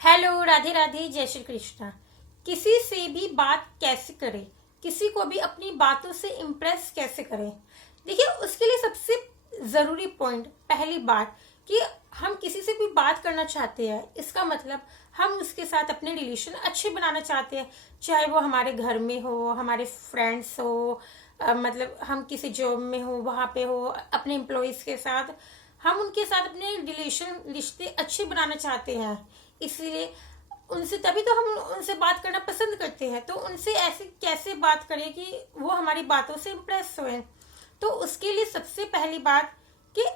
Hello, Radhe Radhe, जय श्री कृष्णा। किसी से भी बात कैसे करें, किसी को भी अपनी बातों से इम्प्रेस कैसे करें। देखिए, उसके लिए सबसे ज़रूरी पॉइंट, पहली बात कि हम किसी से भी बात करना चाहते हैं, इसका मतलब हम उसके साथ अपने रिलेशन अच्छे बनाना चाहते हैं। चाहे वो हमारे घर में हो, हमारे फ्रेंड्स हो, मतलब हम किसी जॉब में हो, वहाँ पे हो, अपने एम्प्लॉयज़ के साथ हम उनके साथ अपने रिश्ते अच्छे बनाना चाहते हैं। इसलिए उनसे, तभी तो हम उनसे बात करना पसंद करते हैं। तो उनसे ऐसे कैसे बात करें कि वो हमारी बातों से इम्प्रेस हुए। तो उसके लिए सबसे पहली बात कि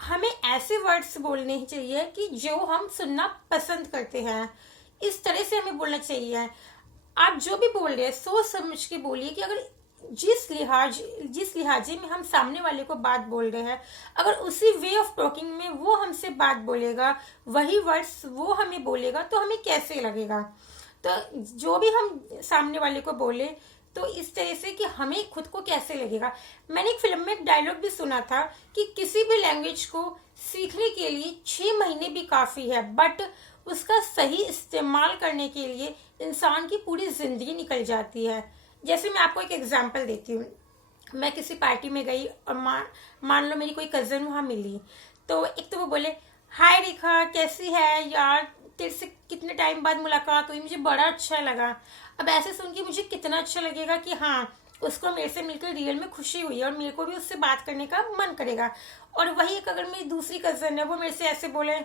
हमें ऐसे वर्ड्स बोलने चाहिए कि जो हम सुनना पसंद करते हैं। इस तरह से हमें बोलना चाहिए। आप जो भी बोल रहे हैं सोच समझ के बोलिए कि अगर जिस लिहाजे में हम सामने वाले को बात बोल रहे हैं, अगर उसी वे ऑफ टॉकिंग में वो हमसे बात बोलेगा, वही वर्ड्स वो हमें बोलेगा, तो हमें कैसे लगेगा। तो जो भी हम सामने वाले को बोले, तो इस तरह से कि हमें खुद को कैसे लगेगा। मैंने एक फिल्म में एक डायलॉग भी सुना था कि किसी भी लैंग्वेज को सीखने के लिए 6 महीने भी काफ़ी है, बट उसका सही इस्तेमाल करने के लिए इंसान की पूरी जिंदगी निकल जाती है। जैसे मैं आपको एक एग्जांपल देती हूँ। मैं किसी पार्टी में गई और मान लो मेरी कोई कज़न वहाँ मिली। तो एक तो वो बोले, हाय रेखा, कैसी है यार, तेरे से कितने टाइम बाद मुलाकात हुई, मुझे बड़ा अच्छा लगा। अब ऐसे सुन के मुझे कितना अच्छा लगेगा कि हाँ, उसको मेरे से मिलकर रियल में खुशी हुई है और मेरे को भी उससे बात करने का मन करेगा। और वही एक अगर मेरी दूसरी कज़न है, वो मेरे से ऐसे बोले,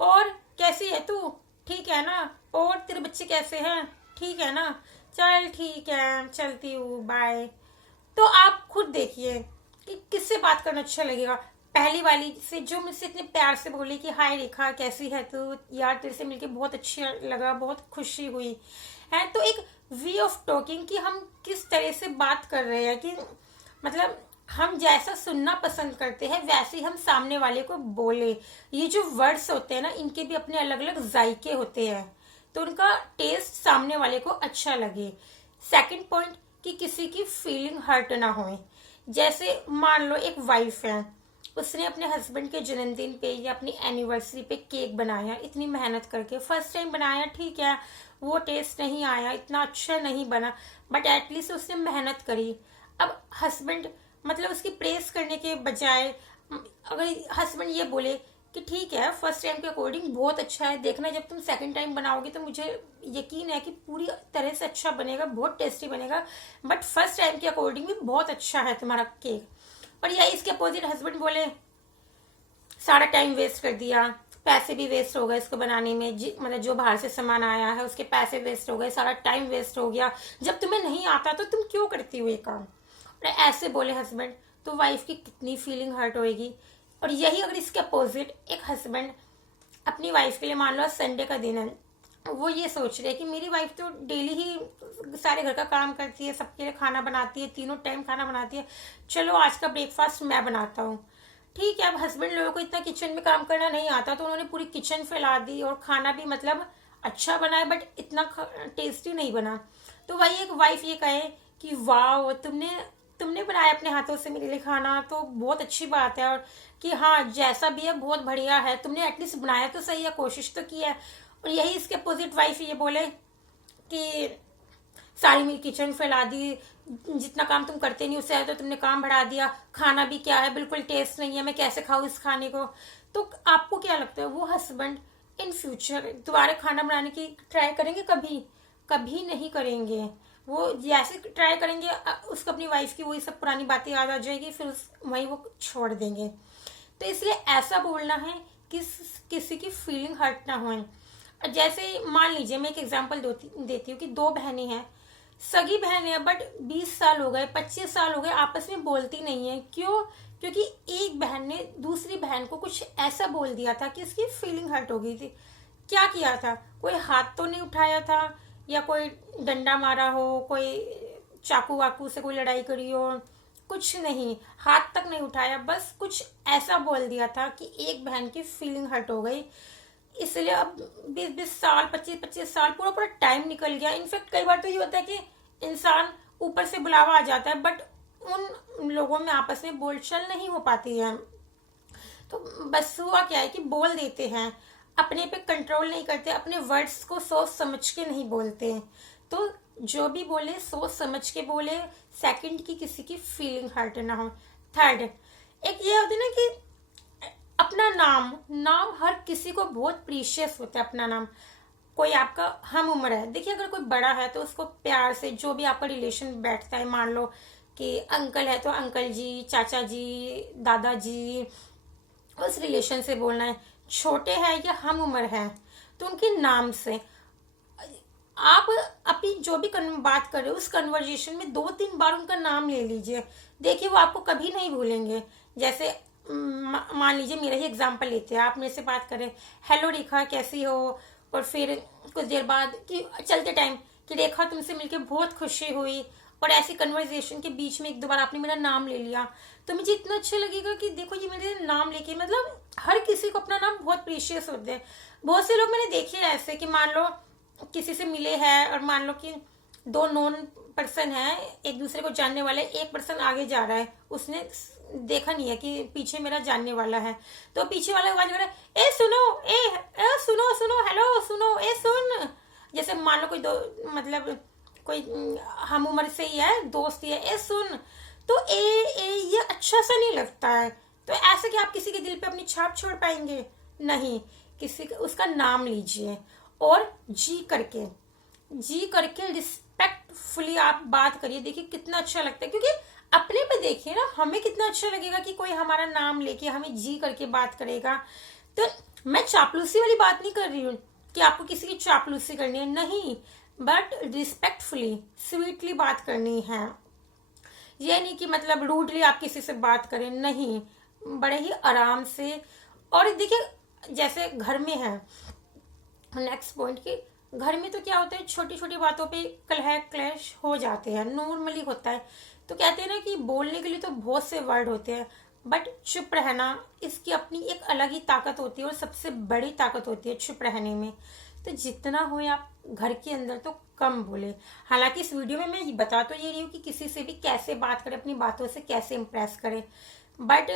और कैसी है तू, ठीक है ना, और तेरे बच्चे कैसे हैं, ठीक है ना, चल ठीक है, चलती हूँ, बाय। तो आप खुद देखिए कि किससे बात करना अच्छा लगेगा। पहली वाली से जो मुझसे इतने प्यार से बोली कि हाय रेखा, कैसी है तू, यार तेरे से मिलके बहुत अच्छा लगा, बहुत खुशी हुई है। तो एक वे ऑफ टॉकिंग कि हम किस तरह से बात कर रहे हैं, कि मतलब हम जैसा सुनना पसंद करते हैं वैसे ही हम सामने वाले को बोले। ये जो वर्ड्स होते हैं ना, इनके भी अपने अलग अलग जायके होते हैं, तो उनका टेस्ट सामने वाले को अच्छा लगे। सेकंड पॉइंट, कि किसी की फीलिंग हर्ट ना होए। जैसे मान लो एक वाइफ है, उसने अपने हस्बैंड के जन्मदिन पे या अपनी एनिवर्सरी पे केक बनाया, इतनी मेहनत करके, फर्स्ट टाइम बनाया, ठीक है, वो टेस्ट नहीं आया, इतना अच्छा नहीं बना, बट एटलीस्ट उसने मेहनत करी। अब हस्बैंड मतलब उसकी प्रेस करने के बजाय अगर हस्बैंड ये बोले कि ठीक है, फर्स्ट टाइम के अकॉर्डिंग बहुत अच्छा है, देखना जब तुम सेकंड टाइम बनाओगे तो मुझे यकीन है कि पूरी तरह से अच्छा बनेगा, बहुत टेस्टी बनेगा, बट फर्स्ट टाइम के अकॉर्डिंग भी बहुत अच्छा है तुम्हारा केक। और यही इसके अपोजिट हस्बैंड बोले, सारा टाइम वेस्ट कर दिया, पैसे भी वेस्ट हो गए इसको बनाने में, मतलब जो बाहर से सामान आया है उसके पैसे वेस्ट हो गए, सारा टाइम वेस्ट हो गया, जब तुम्हें नहीं आता तो तुम क्यों करती हो ये काम। और ऐसे बोले हस्बैंड, तो वाइफ की कितनी फीलिंग हर्ट होएगी। और यही अगर इसके अपोजिट एक हस्बैंड अपनी वाइफ के लिए, मान लो संडे का दिन है, वो ये सोच रहे हैं कि मेरी वाइफ तो डेली ही सारे घर का काम करती है, सबके लिए खाना बनाती है, तीनों टाइम खाना बनाती है, चलो आज का ब्रेकफास्ट मैं बनाता हूँ। ठीक है, अब हस्बैंड लोगों को इतना किचन में काम करना नहीं आता, तो उन्होंने पूरी किचन फैला दी और खाना भी मतलब अच्छा बना है, बट इतना टेस्टी नहीं बना। तो वही एक वाइफ ये कहे कि वाह, तुमने तुमने बनाया अपने हाथों से मेरे लिए खाना, तो बहुत अच्छी बात है, और कि हाँ जैसा भी है बहुत बढ़िया है, तुमने एटलीस्ट बनाया तो सही है, कोशिश तो की है। और यही इसके अपोजिट वाइफ ये बोले कि सारी मेरी किचन फैला दी, जितना काम तुम करते नहीं उससे तो तुमने काम बढ़ा दिया, खाना भी क्या है, बिल्कुल टेस्ट नहीं है, मैं कैसे खाऊं इस खाने को। तो आपको क्या लगता है, वो हस्बैंड इन फ्यूचर दोबारा खाना बनाने की ट्राई करेंगे? कभी कभी नहीं करेंगे। वो जैसे ट्राई करेंगे, उसको अपनी वाइफ की वही सब पुरानी बातें याद आ जाएगी, फिर वहीं वो छोड़ देंगे। तो इसलिए ऐसा बोलना है कि किसी की फीलिंग हर्ट ना हो। जैसे मान लीजिए, मैं एक एग्जांपल देती हूँ कि दो बहनें हैं, सगी बहनें हैं, बट 20 साल हो गए, 25 साल हो गए, आपस में बोलती नहीं है। क्यों? क्योंकि एक बहन ने दूसरी बहन को कुछ ऐसा बोल दिया था कि इसकी फीलिंग हर्ट हो गई थी। क्या किया था? कोई हाथ तो नहीं उठाया था, या कोई डंडा मारा हो, कोई चाकू वाकू से कोई लड़ाई करी हो, कुछ नहीं, हाथ तक नहीं उठाया, बस कुछ ऐसा बोल दिया था कि एक बहन की फीलिंग हर्ट हो गई। इसलिए अब 20-20 साल, 25-25 साल, पूरा पूरा टाइम निकल गया। इनफैक्ट कई बार तो ये होता है कि इंसान ऊपर से बुलावा आ जाता है, बट उन लोगों में आपस में बोलचाल नहीं हो पाती है। तो बस हुआ क्या है कि बोल देते हैं। अपने पे कंट्रोल नहीं करते, अपने वर्ड्स को सोच समझ के नहीं बोलते। तो जो भी बोले सोच समझ के बोले, सेकंड की किसी की फीलिंग हर्ट ना हो। थर्ड, एक ये होती है ना कि अपना नाम, नाम हर किसी को बहुत प्रीशियस होता है अपना नाम। कोई आपका हम उम्र है, देखिए अगर कोई बड़ा है तो उसको प्यार से जो भी आपका रिलेशन बैठता है, मान लो कि अंकल है तो अंकल जी, चाचा जी, दादाजी, उस रिलेशन से बोलना है। छोटे हैं या हम उम्र है तो उनके नाम से आप अपनी जो भी बात कर रहे हो उस कन्वर्जेशन में 2-3 बार उनका नाम ले लीजिए, देखिए वो आपको कभी नहीं भूलेंगे। जैसे मान लीजिए मेरा ही एग्जांपल लेते हैं, आप मेरे से बात करें, हेलो रेखा कैसी हो, और फिर कुछ देर बाद कि चलते टाइम कि रेखा तुमसे मिलके बहुत खुशी हुई, और ऐसी कन्वर्जेशन के बीच में 1-2 बार आपने मेरा नाम ले लिया तो मुझे इतना अच्छा लगेगा कि देखो ये मेरे नाम लेके, मतलब हर किसी को अपना नाम बहुत प्रीशियस होता है। बहुत से लोग मैंने देखे हैं ऐसे कि मान लो किसी से मिले हैं और मान लो कि 2 नॉन पर्सन है, एक दूसरे को जानने वाले, एक पर्सन आगे जा रहा है, उसने देखा नहीं है कि पीछे मेरा जानने वाला है, तो पीछे वाला आवाज कर रहा है, ए सुनो, ए सुनो सुनो, हेलो सुनो, ए सुन। जैसे मान लो कोई दो, मतलब कोई हम उम्र से ही है, दोस्त ही है, ए सुन, तो ये अच्छा सा नहीं लगता है। तो ऐसे कि आप किसी के दिल पे अपनी छाप छोड़ पाएंगे? नहीं, किसी का उसका नाम लीजिए और जी करके रिस्पेक्टफुली आप बात करिए, देखिए कितना अच्छा लगता है। क्योंकि अपने पे देखिए ना, हमें कितना अच्छा लगेगा कि कोई हमारा नाम लेके हमें जी करके बात करेगा। तो मैं चापलूसी वाली बात नहीं कर रही हूँ कि आपको किसी की चापलूसी करनी है, नहीं, बट रिस्पेक्टफुली स्वीटली बात करनी है। ये नहीं कि मतलब रूडली आप किसी से बात करें, नहीं, बड़े ही आराम से। और देखिए जैसे घर में है, नेक्स्ट पॉइंट कि घर में तो क्या होता है, छोटी छोटी बातों पे कलह क्लैश हो जाते हैं, नॉर्मली होता है। तो कहते हैं ना कि बोलने के लिए तो बहुत से वर्ड होते हैं, बट चुप रहना, इसकी अपनी एक अलग ही ताकत होती है और सबसे बड़ी ताकत होती है चुप रहने में। तो जितना हो आप घर के अंदर तो कम बोले। हालांकि इस वीडियो में मैं बता तो ये रही हूँ कि किसी से भी कैसे बात करें, अपनी बातों से कैसे इम्प्रेस करें, बट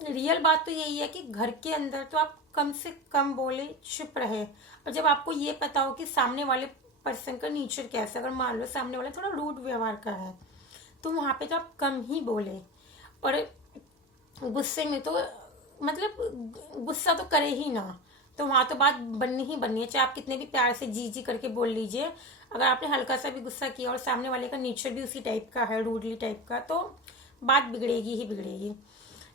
रियल बात तो यही है कि घर के अंदर तो आप कम से कम बोले, चुप रहे। और जब आपको ये पता हो कि सामने वाले पर्सन का नेचर कैसा, अगर मान लो सामने वाला थोड़ा रूड व्यवहार का है तो वहां पे तो आप कम ही बोले। और गुस्से में तो मतलब गुस्सा तो करे ही ना, तो वहां तो बात बननी ही बननी है, चाहे आप कितने भी प्यार से जी जी करके बोल लीजिए। अगर आपने हल्का सा भी गुस्सा किया और सामने वाले का नेचर भी उसी टाइप का है, रूडली टाइप का, तो बात बिगड़ेगी ही बिगड़ेगी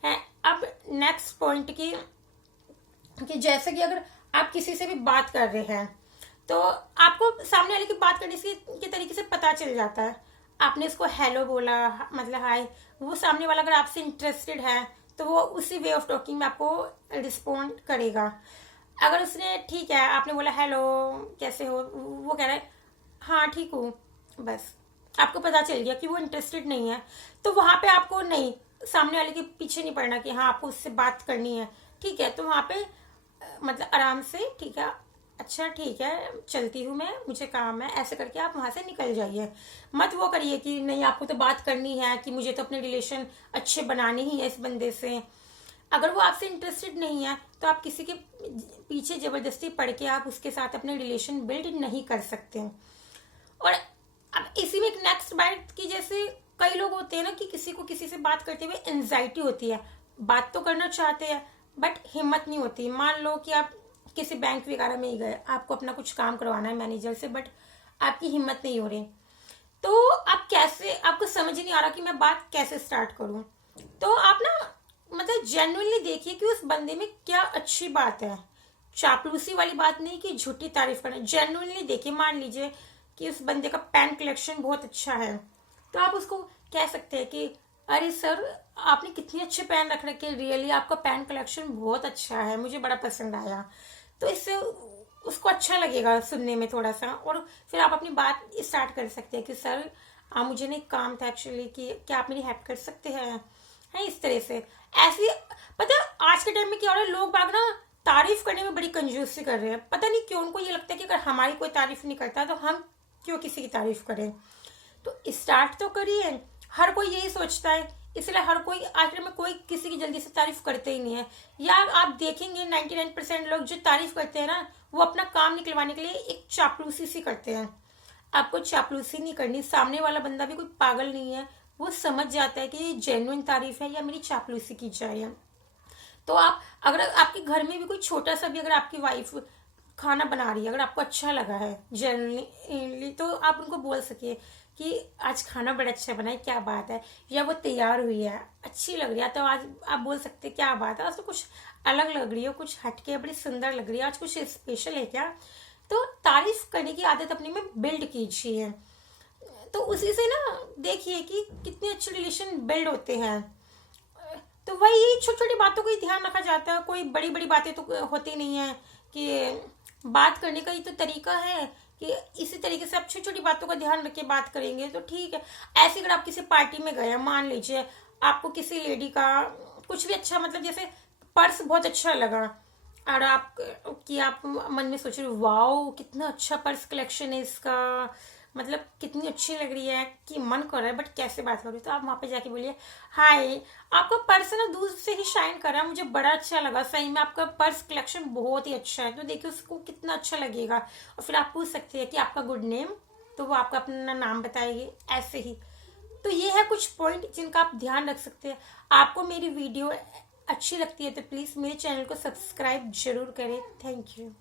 है। अब नेक्स्ट पॉइंट कि जैसे कि अगर आप किसी से भी बात कर रहे हैं तो आपको सामने वाले की बात करने के तरीके से पता चल जाता है। आपने उसको हेलो बोला, मतलब हाय, वो सामने वाला अगर आपसे इंटरेस्टेड है तो वो उसी वे ऑफ टॉकिंग में आपको रिस्पॉन्ड करेगा। अगर उसने ठीक है, आपने बोला हेलो कैसे हो, वो कह रहा है हाँ ठीक हूँ, बस आपको पता चल गया कि वो इंटरेस्टेड नहीं है। तो वहां पे आपको नहीं, सामने वाले के पीछे नहीं पड़ना कि हाँ आपको उससे बात करनी है, ठीक है, तो वहां पे मतलब आराम से, ठीक है, अच्छा ठीक है, चलती हूँ मैं, मुझे काम है, ऐसे करके आप वहां से निकल जाइए। मत वो करिए कि नहीं आपको तो बात करनी है, कि मुझे तो अपने रिलेशन अच्छे बनाने ही है इस बंदे से। अगर वो आपसे इंटरेस्टेड नहीं है तो आप किसी के पीछे जबरदस्ती पड़ के आप उसके साथ अपने रिलेशन बिल्ड नहीं कर सकते। और अब इसी में एक नेक्स्ट बात की, जैसे कई लोग होते हैं ना कि किसी को किसी से बात करते हुए एंजाइटी होती है, बात तो करना चाहते हैं बट हिम्मत नहीं होती। मान लो कि आप किसी बैंक वगैरह में ही गए, आपको अपना कुछ काम करवाना है मैनेजर से, बट आपकी हिम्मत नहीं हो रही, तो आप कैसे, आपको समझ नहीं आ रहा कि मैं बात कैसे स्टार्ट करूं। तो आप ना मतलब जेन्युइनली देखिए कि उस बंदे में क्या अच्छी बात है, चापलूसी वाली बात नहीं कि झूठी तारीफ करना। जेन्युइनली देखिए, मान लीजिए कि उस बंदे का पेन कलेक्शन बहुत अच्छा है, तो आप उसको कह सकते हैं कि अरे सर आपने कितने अच्छे पेन रख रखे, रियली आपका पेन कलेक्शन बहुत अच्छा है, मुझे बड़ा पसंद आया। तो इससे उसको अच्छा लगेगा सुनने में थोड़ा सा, और फिर आप अपनी बात स्टार्ट कर सकते हैं कि सर मुझे ना एक काम था एक्चुअली, कि क्या आप मेरी हेल्प कर सकते हैं, है इस तरह से। ऐसी पता है आज के टाइम में क्या हो रहा है, लोग बाग ना तारीफ करने में बड़ी कंजूसी कर रहे हैं। पता नहीं क्यों उनको ये लगता है कि अगर हमारी कोई तारीफ नहीं करता तो हम क्यों किसी की तारीफ करें। तो स्टार्ट तो करिए, हर कोई यही सोचता है, इसलिए हर कोई आखिर में कोई किसी की जल्दी से तारीफ करते ही नहीं है। या आप देखेंगे 99% लोग जो तारीफ करते हैं ना, वो अपना काम निकलवाने के लिए एक चापलूसी सी करते हैं। आपको चापलूसी नहीं करनी, सामने वाला बंदा भी कोई पागल नहीं है, वो समझ जाता है कि ये जेन्युइन तारीफ है या मेरी चापलूसी की जा रही है। तो आप अगर आपके घर में भी कोई छोटा सा भी, अगर आपकी वाइफ खाना बना रही है, अगर आपको अच्छा लगा है जनरली, तो आप उनको बोल सकिए कि आज खाना बड़ा अच्छा बना है, क्या बात है। या वो तैयार हुई है, अच्छी लग रही है, तो आज आप बोल सकते हैं क्या बात है, आज तो कुछ अलग लग रही है, कुछ हटके है, बड़ी सुंदर लग रही है, आज कुछ स्पेशल है क्या। तो तारीफ करने की आदत अपने में बिल्ड कीजिए। तो उसी से ना देखिए कि कितने अच्छे रिलेशन बिल्ड होते हैं। तो वही छोटी छोटी बातों का ही ध्यान रखा जाता है, कोई बड़ी बड़ी बातें तो होती नहीं है। कि बात करने का ही तो तरीका है कि इसी तरीके से आप छोटी छोटी बातों का ध्यान रख के बात करेंगे तो ठीक है। ऐसे अगर आप किसी पार्टी में गए, मान लीजिए आपको किसी लेडी का कुछ भी अच्छा, मतलब जैसे पर्स बहुत अच्छा लगा, और आप मन में सोच रहे हो वाओ कितना अच्छा पर्स कलेक्शन है इसका, मतलब कितनी अच्छी लग रही है, कि मन कर रहा है बट कैसे बात करूँ। तो आप वहां पे जाके बोलिए हाय, आपका पर्स ना दूर से ही शाइन कर रहा है, मुझे बड़ा अच्छा लगा, सही में आपका पर्स कलेक्शन बहुत ही अच्छा है, तो देखिए उसको कितना अच्छा लगेगा। और फिर आप पूछ सकते हैं कि आपका गुड नेम, तो वो आपका अपना नाम बताएगी ऐसे ही। तो ये है कुछ पॉइंट जिनका आप ध्यान रख सकते हैं। आपको मेरी वीडियो अच्छी लगती है तो प्लीज़ मेरे चैनल को सब्सक्राइब जरूर करें। Thank you.